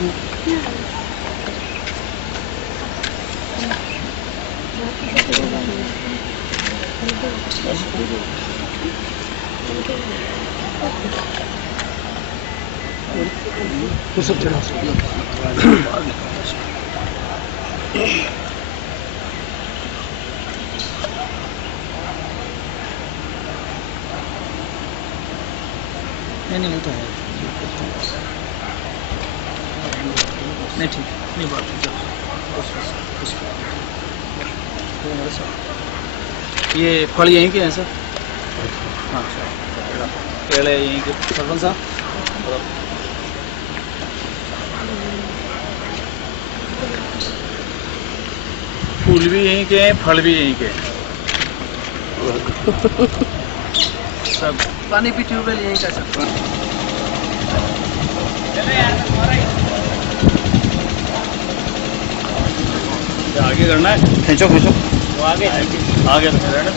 नहीं वो तो है नहीं ठीक नहीं बात ये फल यहीं के हैं सर। हाँ पेड़े यहीं के सरपंच साहब। फूल भी यहीं के हैं फल भी यहीं के हैं सब। पानी भी ट्यूबवेल यहीं का सब। आगे करना है खींचो खींचो वो आगे आगे रहना।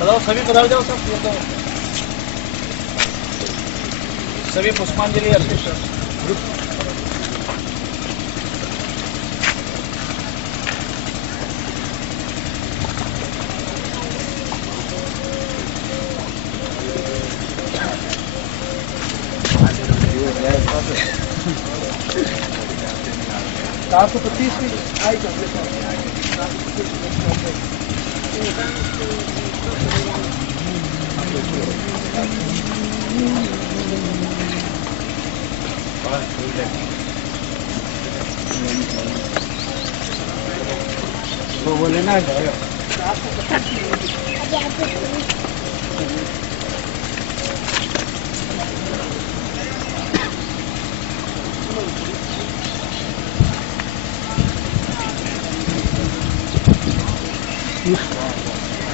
बताओ सभी पधार जाओ सब सभी पुष्पांजलि अर्पित ग्रुप। आपको 25 की आई वो बोले ना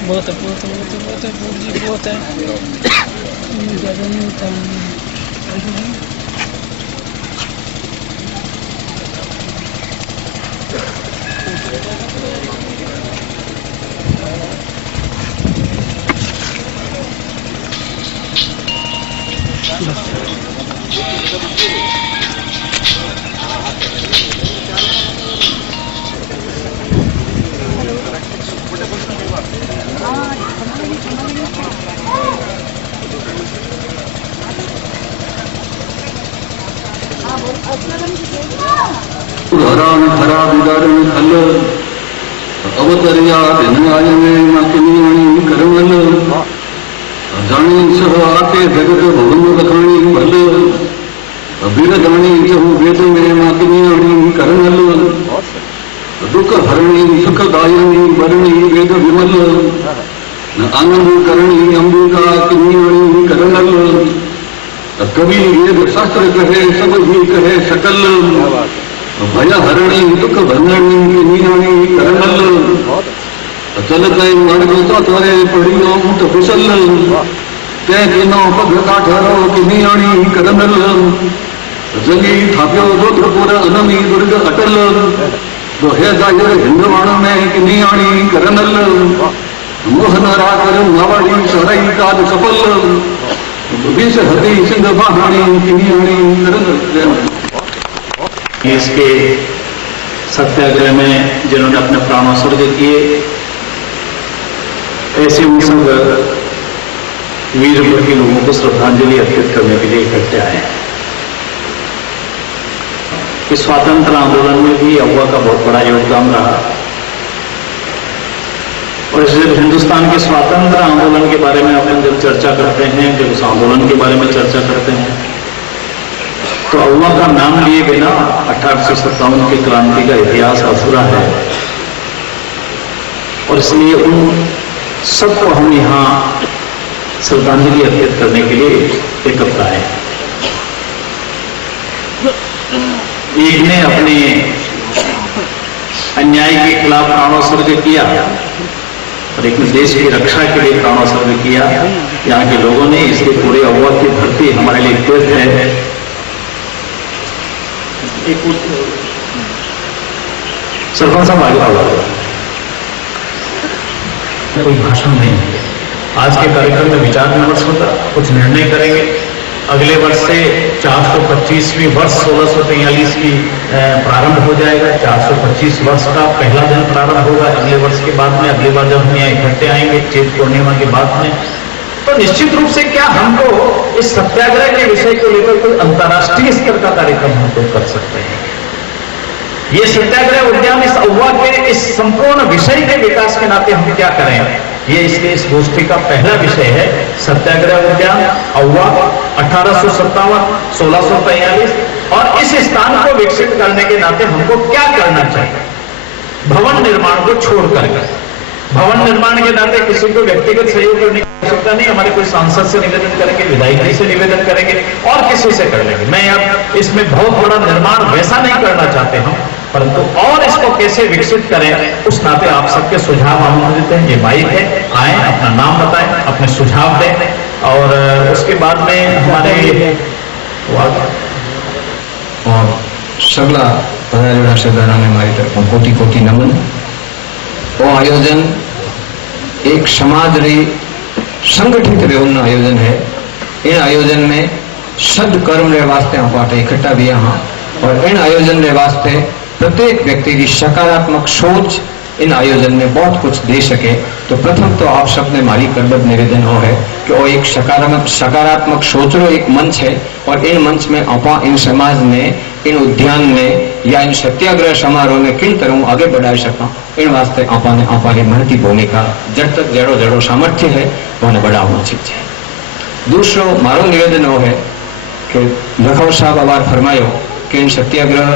बहुत है बहुत है बहुत है बहुत है बहुत है ज़्यादा नहीं होता है। धरा विदारण खल अवतरिया न्याय में माकिनी करमल जानी सह आके जगत भवन लखाणी भल बिरदानी जहु वेद में माकिनी करमल दुख हरणी सुखदायिनी वरणी वेद विमल आनंद करणी अंबिका किन्नी करमल कवि वेद शास्त्र कहे सब ही कहे सकल भय हरणी दुख भंजनी नीराणी करमल चलत मार्ग त्वरे पड़ियो मुट कुशल ते दिनो पग काठरो किनियाणी करमल जंगी थाप्यो जोधपुर अनमी दुर्ग अटल दोहे जायर हिंदवाण में किनियाणी करमल मोहन रागर मावड़ी सराई काज सफल विष हती सिंध बहानी किनियाणी करमल। इसके सत्याग्रह में जिन्होंने अपने प्राणोत्सर्ग किए ऐसे उन सब वीर के लोगों को श्रद्धांजलि अर्पित करने के लिए इकट्ठे आए हैं। इस स्वातंत्र आंदोलन में भी अव्वा का बहुत बड़ा योगदान रहा और जब हिंदुस्तान के स्वातंत्र आंदोलन के बारे में अपन जब चर्चा करते हैं, जब उस आंदोलन के बारे में चर्चा करते हैं तो अव्वा का नाम लिए बिना 1857 की क्रांति का इतिहास अधूरा है और इसलिए उन सबको हम यहाँ श्रद्धांजलि अर्पित करने के लिए एकत्र आए। एक ने अपने अन्याय के खिलाफ प्राणोत्सर्ग किया और एक ने देश की रक्षा के लिए प्राणोत्सर्ग किया। यहाँ के लोगों ने, इसलिए पूरे अव्वा की धरती हमारे लिए तीर्थ है। सरपंच साहब आगे बढ़ो। कोई भाषण नहीं है। आज के कार्यक्रम में विचार विमर्श होगा, कुछ निर्णय करेंगे। अगले वर्ष से 425वीं वर्ष 1643 की प्रारंभ हो जाएगा। 425 वर्ष का पहला दिन प्रारंभ होगा अगले वर्ष के बाद में। अगली बार जब हम यहाँ इकट्ठे आएंगे चैत पूर्णिमा के बाद में, तो निश्चित रूप से क्या हमको इस सत्याग्रह के विषय को लेकर कोई अंतर्राष्ट्रीय स्तर का कार्यक्रम हम तो कर सकते हैं। ये सत्याग्रह उद्यान इस अव्वा के इस संपूर्ण विषय के विकास के नाते हम क्या करें, ये इसलिए इस गोष्ठी का पहला विषय है। सत्याग्रह उद्यान अव्वा 1857 1643, और इस स्थान को विकसित करने के नाते हमको क्या करना चाहिए। भवन निर्माण को छोड़ करके, भवन निर्माण के नाते किसी को व्यक्तिगत सहयोग करने की आवश्यकता नहीं। हमारे कोई सांसद से निवेदन करेंगे, विधायक जी से निवेदन करेंगे और किसी से कर लेंगे। मैं अब इसमें बहुत बड़ा निर्माण वैसा नहीं करना चाहते हम, परंतु और इसको कैसे विकसित करें उस नाते आप सबके सुझाव आमंत्रित हैं। ये माइक है, आए, अपना नाम बताएं, अपने सुझाव दें, और उसके बाद में हमारे और सगला पधारेला सरदारों मारी तरफ कोटि कोटि नमन। वो आयोजन एक समाज री संगठित रेवन आयोजन है। इन आयोजन में सदकर्म रे वास्ते हम पाटे इकट्ठा भी यहाँ, और इन आयोजन रे वास्ते प्रत्येक व्यक्ति की सकारात्मक सोच इन आयोजन में बहुत कुछ दे सके। तो प्रथम तो आप सबने मारी करबद्ध निवेदन हो है कि वो एक सकारात्मक सोच रो एक मंच है, और इन मंच में आपा इन समाज ने, इन उद्यान ने या इन सत्याग्रह समारोह ने किन तरह आगे बढ़ाई सका, इन वास्ते आपा ने आपा की महती भूमिका जब तक जड़ो जड़ो सामर्थ्य है उन्हें बढ़ावा उचित है। दूसरो मारो निवेदन हो है कि लखौ साहब आवार फरमायो कि इन सत्याग्रह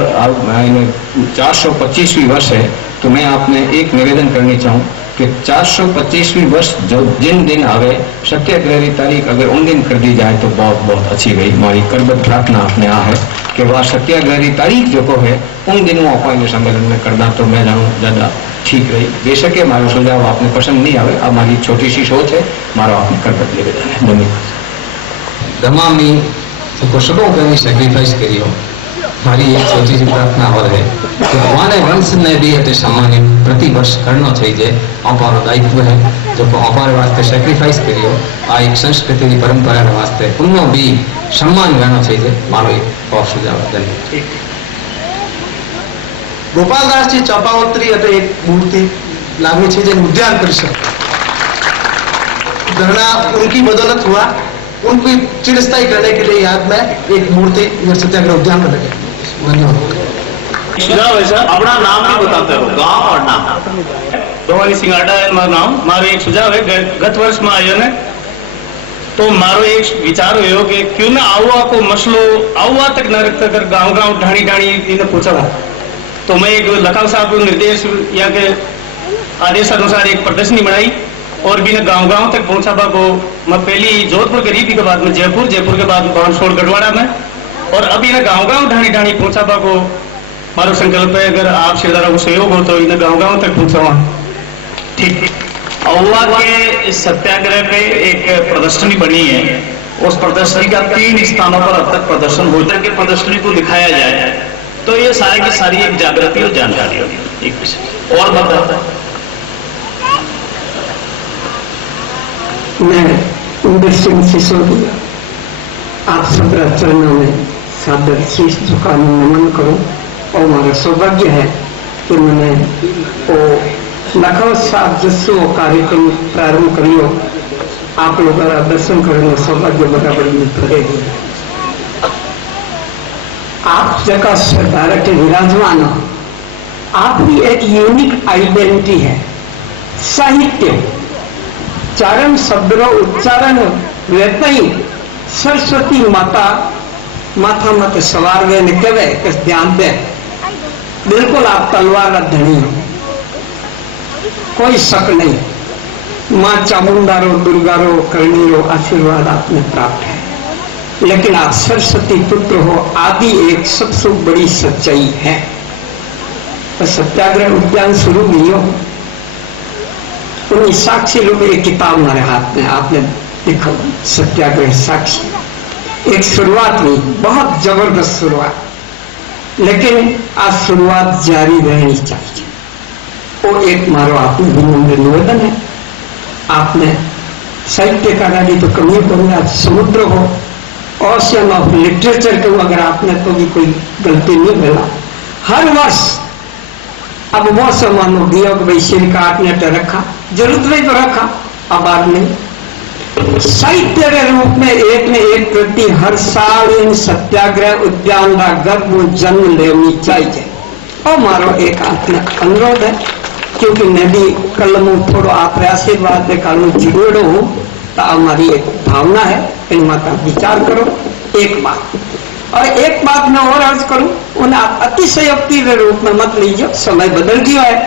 425वीं वर्ष है, तो मैं आपने एक निवेदन करनी चाहूँ कि 425वीं वर्ष जो जिन दिन आवे सत्याग्रह की तारीख अगर उन दिन कर दी जाए तो बहुत बहुत अच्छी गई। हमारी करबद्ध प्रार्थना आपने आ है कि वह सत्याग्रह की तारीख जो को है उन दिनों आप सम्मेलन में करना, तो मैं जानूँ ज़्यादा ठीक रही। बेशक मारो सुझाव आपने पसंद नहीं आवे, हमारी छोटी सी सोच है, मारो आपने करबद्ध निवेदन है। धन्यवाद। दमामी को सको कहीं सेक्रीफाइस करियो, मारी एक छोटी सी प्रार्थना और है कि हमारे वंश ने भी अटे सामान्य प्रति वर्ष करना चाहिए। अपारो दायित्व है जो अपारे वास्ते सेक्रीफाइस करियो, आ एक संस्कृति की परंपरा के वास्ते उनको भी सम्मान करना चाहिए। मारो एक और सुझाव। धन्यवाद। गोपालदास जी चौपावत्री अटे एक मूर्ति लागे छे जे उद्यान परिषद धरना उनकी बदौलत हुआ। उनकी चिरस्थायी करने के लिए याद में एक मूर्ति सत्याग्रह उद्यान में लगे। धन्यवाद। सुझाव है सर, अपना नाम भी बताते हो, गांव और नाम। भवानी सिंगाड़ा है मारो नाम। मारो एक सुझाव है, गत वर्ष में आयोजन है तो मारो एक विचार हो कि क्यों ना आवा को मसलो आवा तक न रखता कर गांव गांव ढाणी ढाणी इन्हें पूछा था। तो मैं एक लखाव साहब को निर्देश या के आदेश अनुसार एक प्रदर्शनी बनाई और भी गांव गांव तक पहुंचा को। मैं पहली जोधपुर के रीति के बाद में जयपुर, जयपुर के बाद बांसवाड़ा गढ़वाड़ा में, और अभी ना गांव गांव ढाणी ढाणी पहुंचा को मारो संकल्प है। अगर आप शेरदारों को सहयोग हो तो इन्हें गांव गांव तक पहुंचा। ठीक। अव्वा के इस सत्याग्रह पे एक प्रदर्शनी बनी है, उस प्रदर्शनी का 3 स्थानों पर अब तक प्रदर्शन हो जाए कि प्रदर्शनी को दिखाया जाए, तो ये सारी की सारी एक जागृति और जानकारी होगी। एक विषय और बताता है। मैं इंद्र सिंह सिसोदिया आप सब चरणों में सादर शीश झुका नमन करूं, और हमारा सौभाग्य है कि मैंने वो लखनऊ साहब जसो कार्यक्रम प्रारंभ करियो। आप लोग दर्शन करने सौभाग्य बराबर मिलते। आप जगह सरदार के विराजमान हो, आपकी एक यूनिक आइडेंटिटी है। साहित्य चारण शब्द उच्चारण रहता ही सरस्वती माता माथा मत सवार वे ने कहे कि ध्यान दे, बिल्कुल आप तलवार धनी हो, कोई शक नहीं। माँ चामुंडा रो, दुर्गा रो, करणी रो आशीर्वाद आपने प्राप्त है। लेकिन आप सरस्वती पुत्र हो, आदि एक सबसे बड़ी सच्चाई है। तो सत्याग्रह उद्यान शुरू भी हो, उन्हीं साक्षी लोग एक किताब हमारे हाथ में आपने देखो, सत्याग्रह साक्षी। एक शुरुआत हुई, बहुत जबरदस्त शुरुआत, लेकिन आज शुरुआत जारी रहनी चाहिए। वो एक मारो आपने विनम्र निवेदन है, आपने साहित्य का गाड़ी तो कमी करूंगा, आप समुद्र हो, ओशियन ऑफ लिटरेचर कहूँ अगर आपने तो भी कोई गलती नहीं मिला। हर वर्ष अब वो समानो दिया कि भाई सिर काटने तो रखा, जरूरत नहीं तो रखा, अब बाद में साहित्य के रूप में एक न एक कृति हर साल इन सत्याग्रह उद्यान का गर्भ जन्म लेनी चाहिए। और मारो एक आपने अनुरोध है, क्योंकि मैं भी कल में थोड़ा आप आशीर्वाद दे कल में जुड़ो हूँ, तो हमारी एक भावना है, इन माता विचार करो एक बात। और एक बात मैं और अर्ज करूं, उन आप अतिशयोक्ति के रूप में मत लीजिए, समय बदल गया है,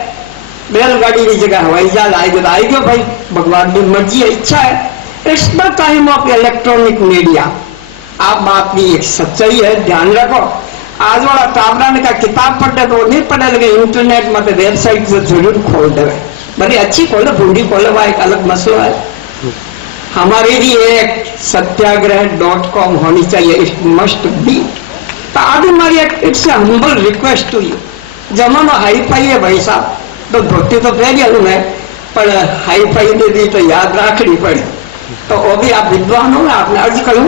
बैलगाड़ी की जगह हवाई जहाज आएगा तो आएगा भाई, भगवान की मर्जी है, इच्छा है। It's the time of electronic media. आप बात की एक सच्चाई है, ध्यान रखो। आज वाला टावरान का किताब पढ़े तो नहीं पढ़े, लेकिन इंटरनेट में वेबसाइट से जरूर खोल दे, बड़ी अच्छी खोलो, बूंदी खोलो, वह एक अलग मसला है। हमारी भी एक सत्याग्रह.com होनी चाहिए, इट मस्ट बी। तो आज हमारी it's humble request to you. जमाना हाई फाई है भाई साहब, तो धोती तो पहन लू मैं, पर हाई फाई दे दी तो याद रखनी पड़े। तो वो भी आप विद्वान हो, आपने अर्ज करूं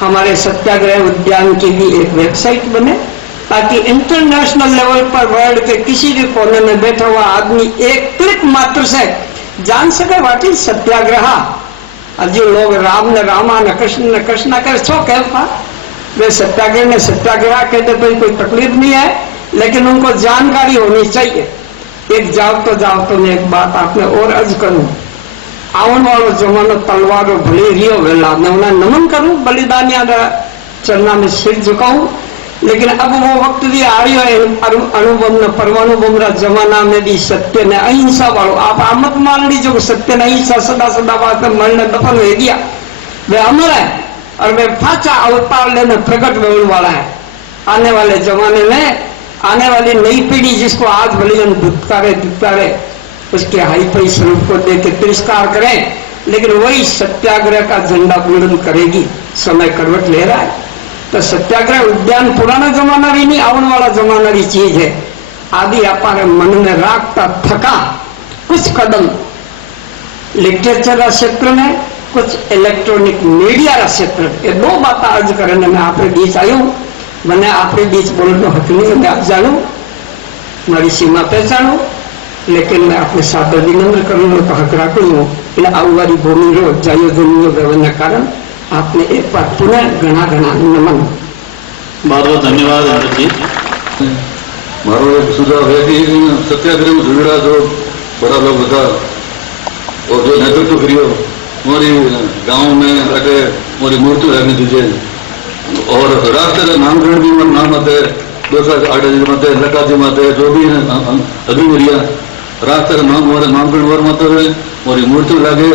हमारे सत्याग्रह उद्यान की भी एक वेबसाइट बने, ताकि इंटरनेशनल लेवल पर वर्ल्ड के किसी भी कोने में बैठा हुआ आदमी एक क्लिक मात्र से जान सके व्हाट इज सत्याग्रह। जो लोग राम ने रामा न कृष्ण कर सो कहता, वे सत्याग्रह ने सत्याग्रह कहते तो कोई तकलीफ नहीं है, लेकिन उनको जानकारी होनी चाहिए। एक जाओ तो मैं एक बात आपने और अर्ज करूं, आवन वालों जमानो तलवारो भले रियो वेला, मैं उन्हें नमन करूं, बलिदानिया चरना में सिर झुकाऊं, लेकिन अब वो वक्त भी आ रही है, अणुबम न परमाणु बम जमाना में भी सत्य ने अहिंसा वालों, आप आमत मान लीजिए सत्य ने अहिंसा सदा सदा बात मरने दफन हो गया, वे अमर है और वे फाचा अवतार लेने प्रकट होने वाला है। आने वाले जमाने में आने वाली नई पीढ़ी जिसको आज बलिदान दुत्कारे उसके हाईफाई स्वरूप को देख के तिरस्कार करें, लेकिन वही सत्याग्रह का झंडा बुलंद करेगी। समय करवट ले रहा है, तो सत्याग्रह उद्यान पुराना जमाना भी नहीं, आने वाला जमाना की चीज है। आदि हमारे मन में राखता थका कुछ कदम लिटरेचर का क्षेत्र में, कुछ इलेक्ट्रॉनिक मीडिया का क्षेत्र, ये दो बात अर्ज करने में आपके बीच आई हूँ। मैंने आपके बीच बोलने हक नहीं, मैं आप जानू, हमारी सीमा पहचानू, लेकिन मैं अपने साथ विनम्र करूंगा तो हक रखू हूँ। इन आउवारी भूमि रो जायो जमीन व्यवहार कारण आपने एक बार पुनः घना नमन। बहुत बहुत धन्यवाद इंद्र जी। मारो एक सुझाव है कि इन सत्याग्रह में जुड़ा जो बड़ा लोग था और जो नेतृत्व करियो, हमारी गांव में अटे हमारी मूर्ति लगनी दीजिए, और राष्ट्र का नामकरण भी नाम आते दोसरा आटे जी मत लका जी मत जो भी अग्निवरिया राष्ट्र का नाम हमारे नामकरण वर मत है, और मूर्ति लगे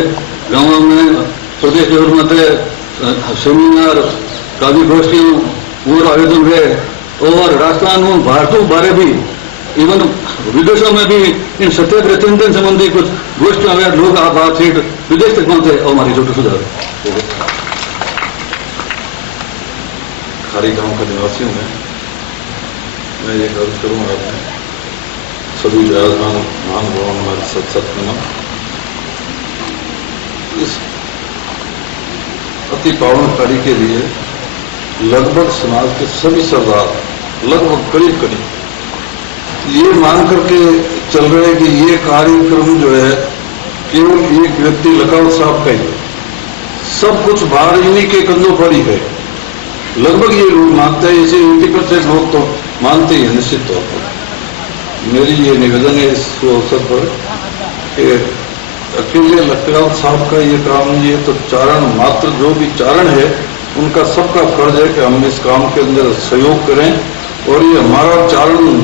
गाँव में प्रदेश लेवल मत सेमिनार काव्य गोष्ठियों और आयोजन हुए, और राजस्थान में भारतों बारे भी इवन विदेशों में भी इन सत्याग्रह चिंतन संबंधी कुछ गोष्ठियां हुए, लोग आप बात विदेश तक पहुंचे, और हमारी छोटे सुधार खारी गांव का निवासी हूँ मैं ये अर्ज करूँगा आपने सभी विराजमान महानुभावों हमारे सत्सत में इस अति पावन कार्य के लिए लगभग समाज के सभी सरदार लगभग करीब ये मान करके चल रहे हैं कि ये कार्यक्रम जो है केवल एक व्यक्ति लकावत साहब का ही है, सब कुछ भार इन्हीं के कंधों पर ही है, लगभग ये लोग मानते हैं। इसे 80% लोग तो मानते ही हैं निश्चित तौर पर। मेरी ये निवेदन है इस अवसर पर कि अकेले लखराव साहब का ये काम नहीं है, तो चारण मात्र जो भी चारण है उनका सबका फर्ज है कि हम इस काम के अंदर सहयोग करें, और ये हमारा चारण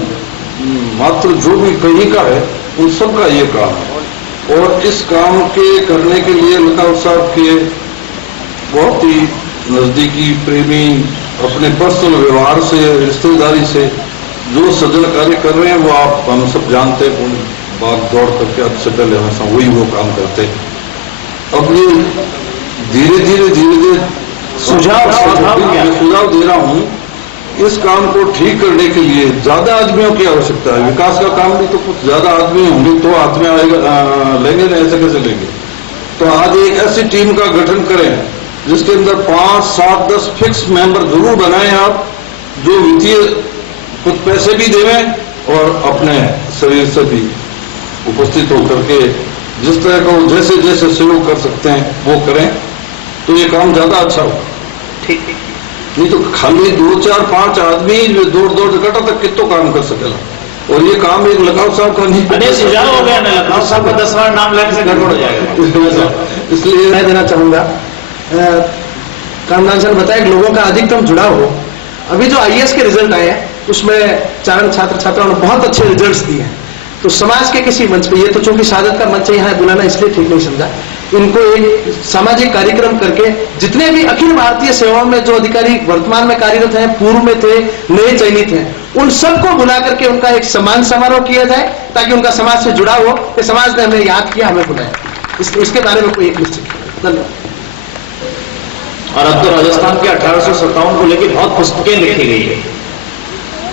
मात्र जो भी कहीं का है उन सबका ये काम है। और इस काम के करने के लिए लखराव साहब के बहुत ही नजदीकी प्रेमी अपने पर्सनल व्यवहार से, रिश्तेदारी से जो सज्जन कार्य कर रहे हैं वो आप हम सब जानते हैं, भाग दौड़ करके अब से पहले हमेशा वही वो काम करते हैं। अब ये धीरे धीरे सुझाव दे रहा हूं, इस काम को ठीक करने के लिए ज्यादा आदमियों की आवश्यकता है। विकास का काम भी तो कुछ ज्यादा आदमी होंगे तो हाथ में आएगा, लेंगे ना, ऐसे कैसे लेंगे। तो आज एक ऐसी टीम का गठन करें जिसके अंदर 5, 7, 10 फिक्स मेंबर जरूर बनाएं आप, जो वित्तीय कुछ पैसे भी देवें और अपने शरीर से भी उपस्थित होकर के जिस तरह का जैसे जैसे सहयोग कर सकते हैं वो करें, तो ये काम ज्यादा अच्छा हो। ठीक, नहीं तो खाली 2, 4, 5 आदमी जो दौड़ इकट्ठा तक कितो काम कर सकेला। और ये काम एक लखाव साहब का नहीं, सुझाव हो गया ना, लखाव साहब का 10 बार नाम लेने से गड़बड़ हो जाएगा। इसलिए मैं देना चाहूंगा, कामरान सर बताया कि लोगों का अधिकतम जुड़ाव हो। अभी जो आईएएस के रिजल्ट आए हैं उसमें चारण छात्र छात्राओं ने बहुत अच्छे रिजल्ट्स दिए हैं। तो समाज के किसी मंच पे, ये तो चूंकि शहादत का मंच यहाँ बुलाना इसलिए ठीक नहीं समझा, इनको एक सामाजिक कार्यक्रम करके जितने भी अखिल भारतीय सेवाओं में जो अधिकारी वर्तमान में कार्यरत हैं, पूर्व में थे, नए चयनित हैं, उन सबको बुला करके उनका एक सम्मान समारोह किया जाए ताकि उनका समाज से जुड़ाव हो कि समाज ने हमें याद किया, हमें बुलाया। इसके बारे में कोई एक निश्चित। धन्यवाद। और अब तो राजस्थान के 1857 को लेकर बहुत पुस्तकें लिखी गई है,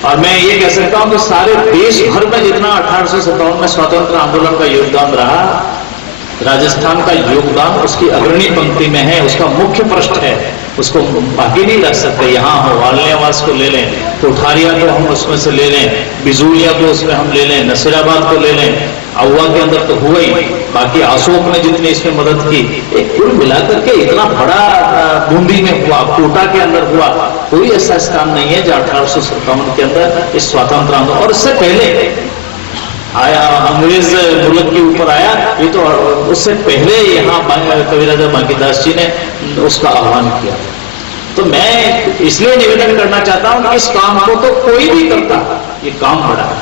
और मैं ये कह सकता हूं कि सारे देश भर में जितना 1857 में स्वतंत्र आंदोलन का योगदान रहा, राजस्थान का योगदान उसकी अग्रणी पंक्ति में है, उसका मुख्य पृष्ठ है, उसको बाकी नहीं रख सकते। यहाँ हो वालनेवास को ले लें, कोठारिया को हम उसमें से ले लें, बिजूलिया को उसमें हम ले लें, नसीराबाद को ले लें, अहुआ के अंदर तो हुआ ही, बाकी अशोक ने जितनी इसमें मदद की, एक कुल मिलाकर के इतना बड़ा बूंदी में हुआ, कोटा के अंदर हुआ, कोई ऐसा स्थान नहीं है जो 1857 के अंदर इस स्वतंत्र आंदोलन, और इससे पहले आया अंग्रेज मुल्क के ऊपर आया, ये तो उससे पहले यहाँ कविराजा बांकीदास जी ने उसका आह्वान किया। तो मैं इसलिए निवेदन करना चाहता हूं कि इस काम को तो कोई भी करता, ये काम बड़ा है,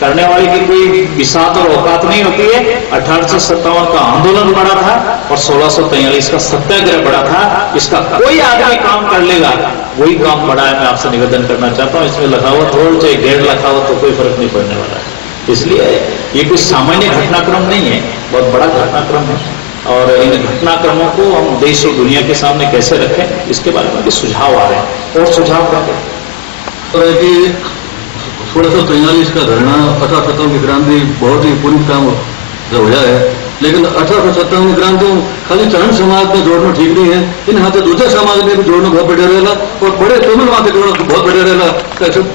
करने वाले की कोई बिसात और औकात नहीं होती है। 1857 का आंदोलन बड़ा था और 1643 का सत्याग्रह बड़ा था। इसका कोई आदमी काम कर लेगा, वही काम बड़ा है। मैं आपसे निवेदन करना चाहता हूं, इसमें लखावत हो चाहे गैर लखावत हो, कोई फर्क नहीं पड़ने वाला है। इसलिए ये कोई सामान्य घटनाक्रम नहीं है, बहुत बड़ा घटनाक्रम है, और इन घटनाक्रमों को हम देश और दुनिया के सामने कैसे रखें, इसके बारे में भी सुझाव आ रहे हैं। और सुझाव क्या है? 1643 का धरना 1857 की क्रांति बहुत ही पूरी काम होया है, लेकिन 1857 की क्रांति खाली चरण समाज में जोड़ना ठीक नहीं है, इन हाथ दूसरे समाज में भी जोड़ना बहुत बढ़िया रहेगा, और बड़े तमिल वहां जोड़ना बहुत बढ़िया रहेगा।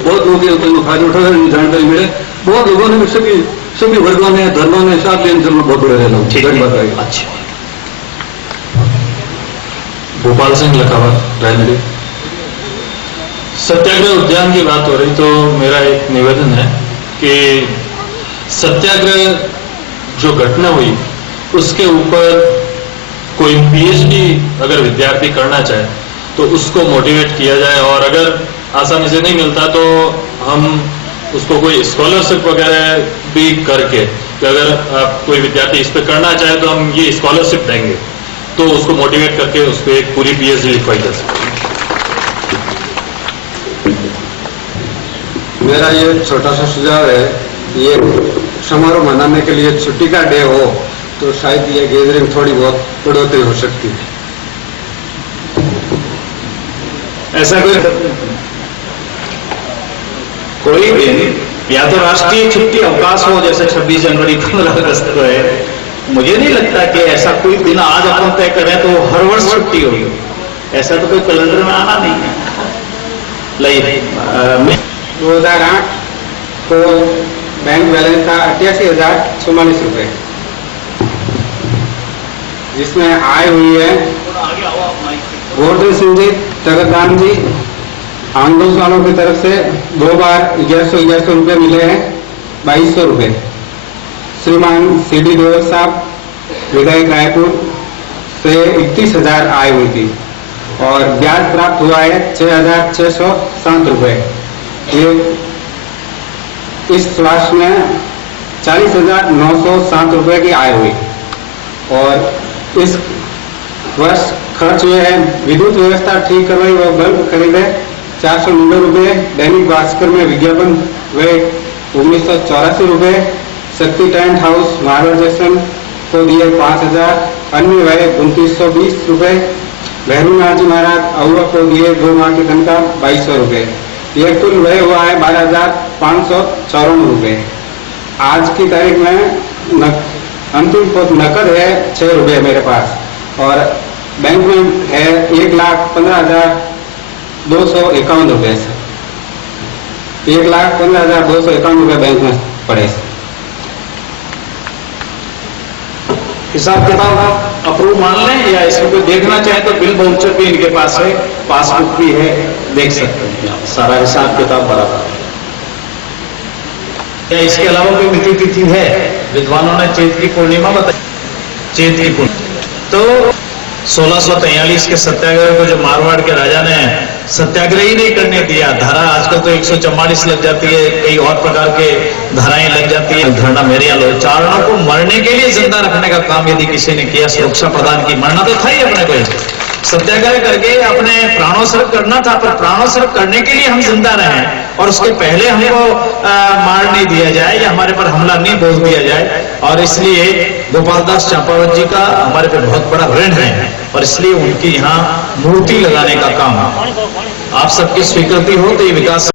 बहुत लोग फायदा उठा रहे, जानकारी मिले, बहुत लोगों ने सभी वर्गों ने, धर्मों ने साथ लेने चलना बहुत बढ़िया रहेगा। अच्छा, गोपाल सिंह लखावत, राजनीति। सत्याग्रह उद्यान की बात हो रही, तो मेरा एक निवेदन है कि सत्याग्रह जो घटना हुई उसके ऊपर कोई पीएचडी अगर विद्यार्थी करना चाहे तो उसको मोटिवेट किया जाए, और अगर आसानी से नहीं मिलता तो हम उसको कोई स्कॉलरशिप वगैरह भी करके, कि अगर आप कोई विद्यार्थी इस पे करना चाहे तो हम ये स्कॉलरशिप देंगे, तो उसको मोटिवेट करके उसको एक पूरी पीएचडी लिखवाई जा सकती है। मेरा ये छोटा सा सुझाव है, ये समारोह मनाने के लिए छुट्टी का डे हो तो शायद ये गैदरिंग थोड़ी बहुत बढ़ोतरी हो सकती है। ऐसा कोई दिन या तो राष्ट्रीय छुट्टी अवकाश हो, जैसे 26 जनवरी 15 अगस्त को है, मुझे नहीं लगता कि ऐसा कोई दिन आज अपन तय करें तो हर वर्ष छुट्टी होगी, ऐसा तो कोई कैलेंडर में आना नहीं है। 2008 को बैंक बैलेंस था 88,044 रुपए, जिसमें आय हुई है गोवर्धन सिंह जी, तगतराम जी, आंदोलन वालों की तरफ से 2 बार 1100 रुपए मिले हैं, 2200 रुपए। श्रीमान सीडी देवर साहब विधायक रायपुर से 31,000 आय हुई थी, और ब्याज प्राप्त हुआ है 6,607 रुपए। ये इस वर्ष में 40,907 रुपए की आय हुई, और इस वर्ष खर्च हुए हैं। विद्युत व्यवस्था ठीक करवाई व बल्ब खरीदे 490 रुपये। दैनिक भास्कर में विज्ञापन वे 1984 रुपये। शक्ति टेंट हाउस महाराजेशन को दिए 5000। अन्य व्यय 2920 रुपये। भैरूनाथ जी महाराज अहुआ को दिए 2 माह की तनख्वाह 2200 रुपये। यह कुल व्यय हुआ है 12,554 रुपये। आज की तारीख में अंतिम नकद है 6 रुपये मेरे पास और बैंक में है 1,15,251 रुपये से 1,15,251 रुपये बैंक में पड़े। हिसाब किताब अप्रूव मान लें या इसमें कोई देखना चाहे तो बिल बाउचर भी इनके पास है, पासबुक भी है, देख सकते हैं सारा हिसाब किताब बराबर है। क्या इसके अलावा कोई मिति तिथि है? विद्वानों ने चैत की पूर्णिमा बताई। चैत की पूर्णिमा तो 1643 के सत्याग्रह को जो मारवाड़ के राजा ने सत्याग्रह ही नहीं करने दिया, धारा आजकल तो 144 लग जाती है, कई और प्रकार के धाराएं लग जाती है। धरना मेरे यहाँ चारणों को मरने के लिए जिंदा रखने का काम यदि किसी ने किया, सुरक्षा प्रदान की, मरना तो था ही अपने को, सत्याग्रह करके अपने प्राणोत्सर्ग करना था, पर प्राणोत्सर्ग करने के लिए हम जिंदा रहे और उसके पहले हमको मार नहीं दिया जाए या हमारे पर हमला नहीं बोल दिया जाए। और इसलिए गोपाल दास चंपावत जी का हमारे पे बहुत बड़ा ऋण है और इसलिए उनकी यहाँ मूर्ति लगाने का काम आप सबकी स्वीकृति हो तो ये विकास